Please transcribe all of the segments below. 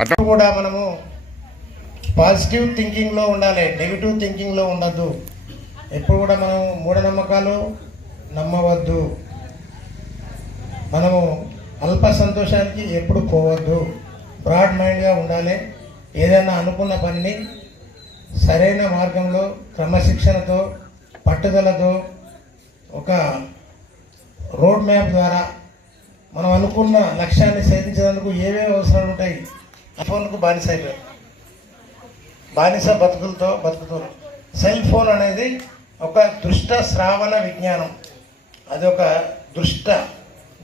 అట్లా ఎప్పుడు కూడా మనము పాజిటివ్ థింకింగ్లో ఉండాలి నెగిటివ్ థింకింగ్లో ఉండద్దు. ఎప్పుడు కూడా మనం మూఢనమ్మకాలు నమ్మవద్దు. మనము అల్ప సంతోషానికి ఎప్పుడు పోవద్దు. బ్రాడ్ మైండ్గా ఉండాలి. ఏదైనా అనుకున్న పనిని సరైన మార్గంలో క్రమశిక్షణతో పట్టుదలతో ఒక రోడ్ మ్యాప్ ద్వారా మనం అనుకున్న లక్ష్యాన్ని సాధించేందుకు ఏవే అవసరాలు ఉంటాయి. ఫోన్కు బానిస అయిపోయారు బానిస బతుకులతో బతుకుతున్నారు సెల్ ఫోన్ అనేది ఒక దృష్ట శ్రావణ విజ్ఞానం. అది ఒక దుష్ట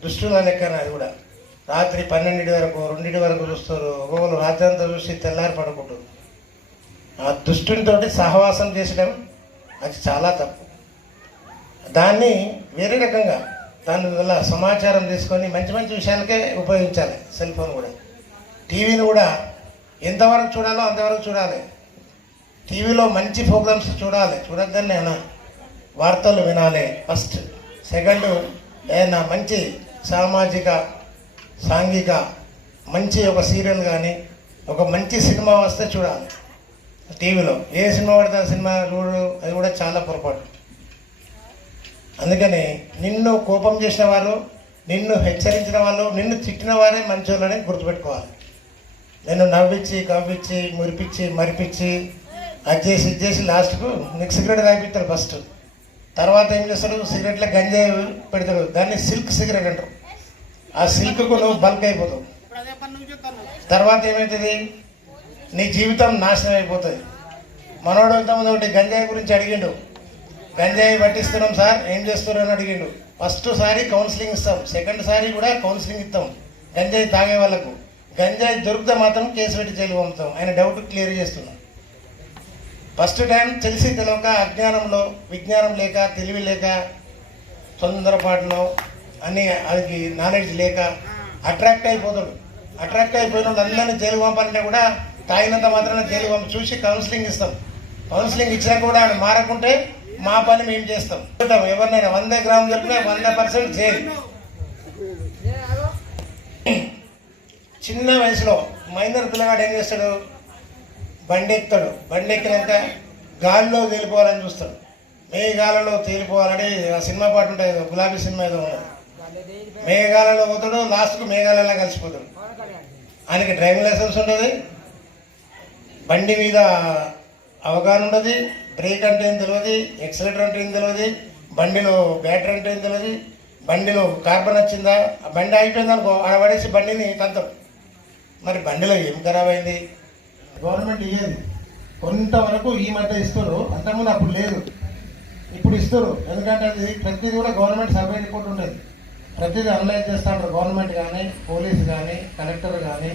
దుష్టుల లెక్కన అది కూడా. రాత్రి పన్నెండింటి వరకు రెండింటి వరకు చూస్తారు. ఒక్కొక్కరు రాత్రి అంతా చూసి తెల్లారి పడుకుంటారు. ఆ దుష్టునితోటి సహవాసం చేసడం అది చాలా తప్పు. దాన్ని వేరే రకంగా దాని వల్ల సమాచారం తీసుకొని మంచి మంచి విషయాలకే ఉపయోగించాలి సెల్ ఫోన్ కూడా. టీవీని కూడా ఎంతవరకు చూడాలో అంతవరకు చూడాలి. టీవీలో మంచి ప్రోగ్రామ్స్ చూడాలి. చూడద్దని నేను వార్తలు వినాలి. ఫస్ట్ సెకండ్ ఏదైనా మంచి సామాజిక సాంఘిక మంచి ఒక సీరియల్ కానీ ఒక మంచి సినిమా వస్తే చూడాలి. టీవీలో ఏ సినిమా పడితే ఆ సినిమా చూడు అది కూడా చాలా పొరపాటు. అందుకని నిన్ను కోపం చేసిన వారు నిన్ను హెచ్చరించిన వాళ్ళు నిన్ను తిట్టిన వారే మంచోళ్ళని గుర్తుపెట్టుకోవాలి. నేను నవ్వించి కవ్వించి మురిపించి మరిపించి అది చేసి ఇది చేసి లాస్ట్కు నీకు సిగరెట్ తాగిపిస్తాడు ఫస్ట్. తర్వాత ఏం చేస్తాడు? సిగరెట్లో గంజాయి పెడతాడు. దాన్ని సిల్క్ సిగరెట్ అంటారు. ఆ సిల్క్కు నువ్వు బల్క్ అయిపోతావు. తర్వాత ఏమవుతుంది నీ జీవితం నాశనం అయిపోతుంది. మనోడు ఎంతమంది ఒకటి గంజాయి గురించి అడిగిండు. గంజాయి పట్టిస్తున్నాం సార్ ఏం చేస్తున్నారు అని అడిగిండు. ఫస్ట్ సారి కౌన్సిలింగ్ ఇస్తాం. సెకండ్ సారి కూడా కౌన్సిలింగ్ ఇస్తాం. గంజాయి తాగే వాళ్ళకు. గంజాయి దొరికితే మాత్రం కేసు పెట్టి జైలు పంపుతాం. ఆయన డౌట్ క్లియర్ చేస్తున్నాం. ఫస్ట్ టైం తెలిసి తెలియక అజ్ఞానంలో విజ్ఞానం లేక తెలివి లేక తొందరపాటులో అన్ని అది నాలెడ్జ్ లేక అట్రాక్ట్ అయిపోతాడు. అట్రాక్ట్ అయిపోయిన వాళ్ళందరినీ జైలు పంపాలంటే కూడా తాగినంత మాత్రాన జైలు పంపి చూసి కౌన్సిలింగ్ ఇస్తాం. కౌన్సిలింగ్ ఇచ్చినా కూడా ఆయన మారకుంటే మా పని మేము చేస్తాం. చూద్దాం ఎవరినైనా వంద గ్రాములు చెప్పినా వంద పర్సెంట్ జైలు. చిన్న వయసులో మైనర్ పిల్లగాడు ఏం చేస్తాడు? బండి ఎక్కుతాడు బండి ఎక్కినాక గాలిలో తేలిపోవాలని చూస్తాడు. మేఘాలలో తేలిపోవాలని ఆ సినిమా పాట ఉంటుంది గులాబీ సినిమా ఏదో ఉన్నది. మేఘాలలో పోతాడు లాస్ట్కు మేఘాలలో కలిసిపోతాడు. ఆయనకి డ్రైవింగ్ లైసెన్స్ ఉంటుంది. బండి మీద అవగాహన ఉండదు బ్రేక్ అంటే ఏం తెలియదు ఎక్సలేటర్ అంటే ఏం తెలియదు బండిలో బ్యాటరీ అంటే ఏం తెలియదు బండిలో కార్బన్ వచ్చిందా? ఆ బండి అయిపోయింది అనుకో ఆడ పడేసి బండిని తంతాడు మరి బండిలో ఏం ఖరాబ్ అయింది? గవర్నమెంట్ ఇయ్యేది. కొంతవరకు ఈ మధ్య ఇస్తారు అంతకుముందు అప్పుడు లేదు. ఇప్పుడు ఇస్తారు ఎందుకంటే అది ప్రతిదీ కూడా గవర్నమెంట్ సర్వే రిపోర్ట్ ఉంటుంది ప్రతిదీ అనలైజ్ చేస్తూ ఉంటారు గవర్నమెంట్ కానీ పోలీస్ కానీ కలెక్టర్ కానీ.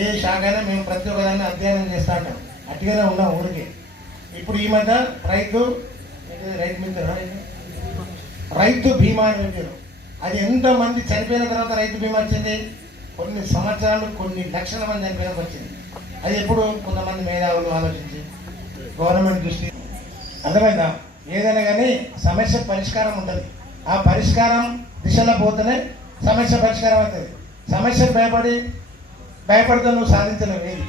ఏ శాఖ అయినా మేము ప్రతి ఒక్కదాన్ని అధ్యయనం చేస్తూ ఉంటాం అట్టిగానే ఉన్నాం ఊరికి. ఇప్పుడు ఈ మధ్య రైతు రైతు మిత్ర రైతు బీమా అని పెట్టారు అది ఎంతమంది చనిపోయిన తర్వాత రైతు బీమా వచ్చింది? కొన్ని సంవత్సరాలు కొన్ని లక్షల మంది చనిపోయినాక వచ్చింది. అది ఎప్పుడు కొంతమంది మేధావులు ఆలోచించి గవర్నమెంట్ దృష్టి అర్థమైందా? ఏదైనా కానీ సమస్య పరిష్కారం ఉంటుంది. ఆ పరిష్కారం దిశలో పోతేనే సమస్య పరిష్కారం అవుతుంది. సమస్య భయపడి భయపడితే నువ్వు సాధించలేవు ఏది?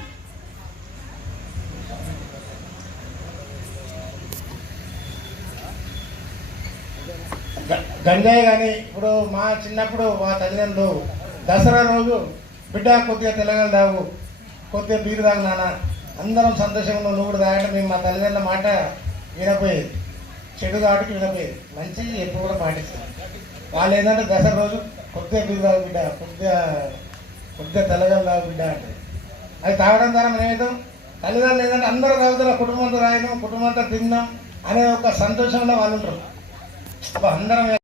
గ- గంజాయి కానీ ఇప్పుడు మా చిన్నప్పుడు మా తల్లిదండ్రులు దసరా రోజు బిడ్డ కొద్దిగా తెల్లగలు తాగు కొద్దిగా బీరు తాగు నాన్న. అందరం సంతోషంగా నువ్వు కూడా తాగంటే మేము మా తల్లిదండ్రుల మాట వినపోయేది. చెడు కాబట్టి వినపోయేది. మంచి ఎప్పుడు కూడా పాటిస్తాం. వాళ్ళు ఏంటంటే దసరా రోజు కొద్దిగా బీరు తాగు బిడ్డ కొద్దిగా కొద్దిగా తెల్లగలు తాగు బిడ్డ అంటే అది తాగడం ద్వారా మనం ఏదో తల్లిదండ్రులు ఏంటంటే అందరూ తాగుతారు కుటుంబంతో రాయడం కుటుంబంతో తిన్నాం అనే ఒక సంతోషంలో వాళ్ళు ఉంటారు. అందరం